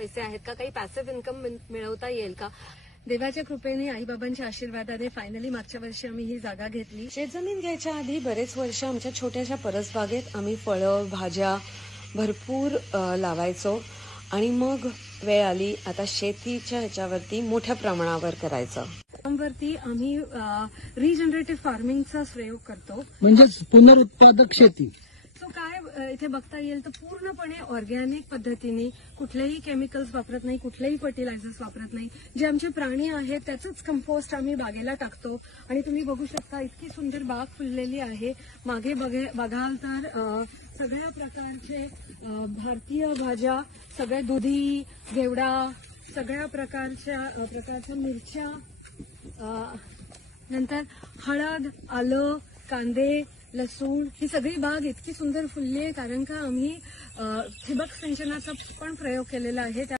पैसे आहेत का, काही पॅसिव्ह इन्कम मिळवता येईल का. देवाच्या कृपेने आईबाबांच्या आशीर्वादाने फायनली मागच्या वर्षी आम्ही ही जागा घेतली. शेतजमीन घ्यायच्या आधी बरेच वर्ष आमच्या छोट्याशा परसबागेत आम्ही फळं भाज्या भरपूर लावायचो आणि मग वेळ आली आता शेतीच्या ह्याच्यावरती मोठ्या प्रमाणावर करायचं. वरती आम्ही रिजनरेटिव्ह फार्मिंगचा प्रयोग करतो, म्हणजेच पुनरुत्पादक शेती. सो काय इथे बघता येईल तर पूर्णपणे ऑर्गॅनिक पद्धतीने कुठलेही केमिकल्स वापरत नाही, कुठलेही फर्टिलायझर्स वापरत नाही. जे आमचे प्राणी आहेत त्याचंच कंपोस्ट आम्ही बागेला टाकतो आणि तुम्ही बघू शकता इतकी सुंदर बाग फुललेली आहे. मागे बघाल तर सगळ्या प्रकारचे भारतीय भाज्या, सगळ्या दुधी घेवडा, सगळ्या प्रकारच्या मिरच्या, नंतर हळद, आलं, कांदे, लसूण, ही सगळी बाग इतकी सुंदर फुलली आहे कारण का आम्ही ठिबक सिंचनाचा पण प्रयोग केलेला आहे.